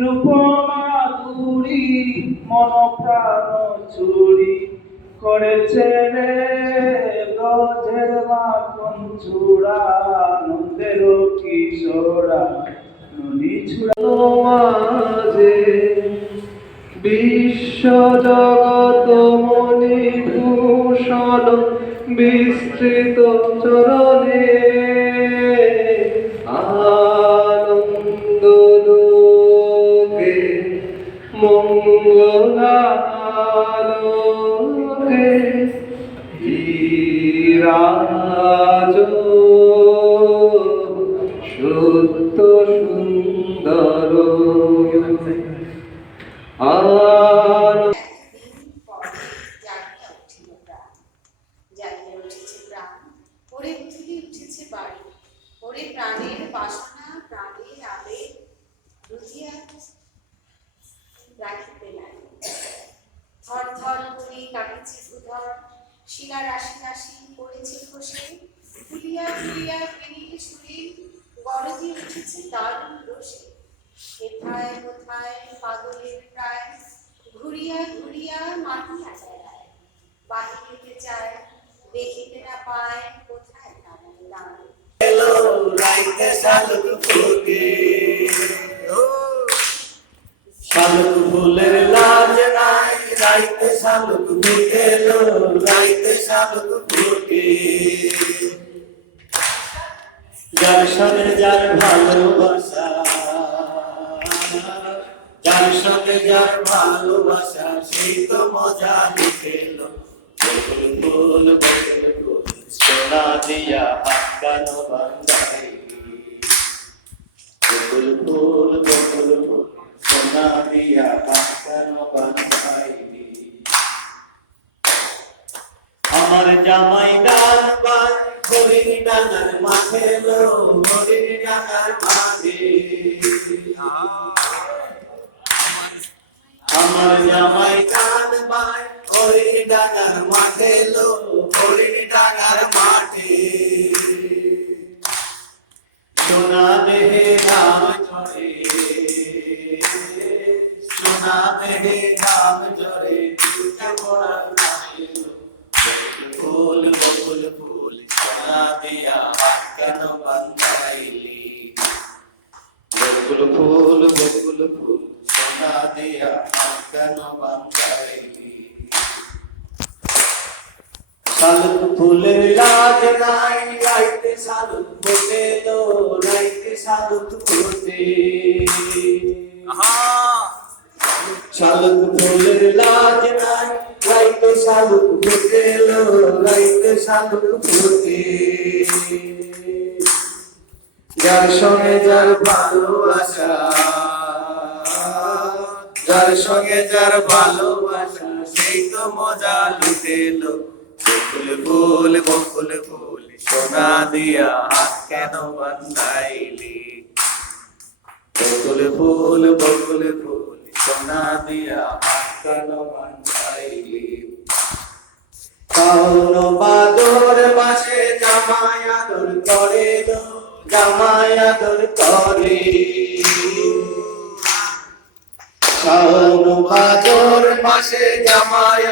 রূপমাধুরী মন প্রাণ চুরি করেছে রে ব্রজের মাখন চূড়া নন্দের কিশোরা নদী ছুড়ালো মাঝে বিশ্ব জগৎ মণিভূষণ বিস্তৃত চরণে আনন্দ লোকে মঙ্গলালোকে বিরাজ সত্য সুন্দর জাগিয়ে উঠেছে প্রাণ, ওরে উঠিলে উঠেছে বাড়ি, ওরে প্রাণের বাসনা প্রাণের আবেগ রুধিয়া রাখিতে লাগে। থর থর করে কাটিছে ভূধর, শিলা রাশি রাশি পড়েছে খসে, ফুলিয়া ফুলিয়া বেরিয়ে শুনে গরজে উঠেছে দারুণ রসে। কোথায় কোথায় পাগলের প্রায় ঘুরিয়া ঘুরিয়া মাটি আটায় বাহিতে চায় দেখিতে না পায় কোথায় নামের দান। শালুক ফুলের লাজ নাই রাইতে শালুক ফুটে লো রাইতে শালুক ফুটে যার সাথে যার ভালোবাসা যার সাথে যার ভালোবাসা সেই তো মজা লিখেলো বকুল ফুল বকুল ফুল সোনা দিয়া হাত কান বান্ধাই বকুল ফুল বকুল ফুল সোনা দিয়া হাত কান বান্ধাই আমার জামাই ডান বাই হরিণ ডাঙার মাঠে লো হরিণ ডাঙার মাঠে আমার জামাই ডান বাই হরিণ ডাঙার মাঠে লো হরিণ ডাঙার মাঠে সোনা দেহে নাম ঝরে সোনা দেহে নাম ঝরে তুই বড় ফুল বকুল ফুল সোনা দিয়া হাত কেন বান্ধাইলি বকুল ফুল বকুল ফুল সোনা দিয়া হাত কেন বান্ধাইলি শালুক ফুলের লাজ নাই রাইতে শালুক ফোটে লো রাইতে শালুক ফোটে শালুক ফুলের লাজ নাই রাইতে শালুক ফোটে লো রাইতে শালুক ফোটে যার সঙ্গে যার ভালোবাসা যার সঙ্গে যার ভালোবাসা সেই তো মজা লুটেলো বকুল ফুল বকুল ফুল সোনা দিয়া হাত কেন বান্ধাইলি বকুল ফুল বকুল ফুল সোনা দিয়া হাত কেন বান্ধাইলি কাউন বাদর বাসে জামাই আদর করে লো জামাই আদর করে কাউন বাদর বাসে জামাই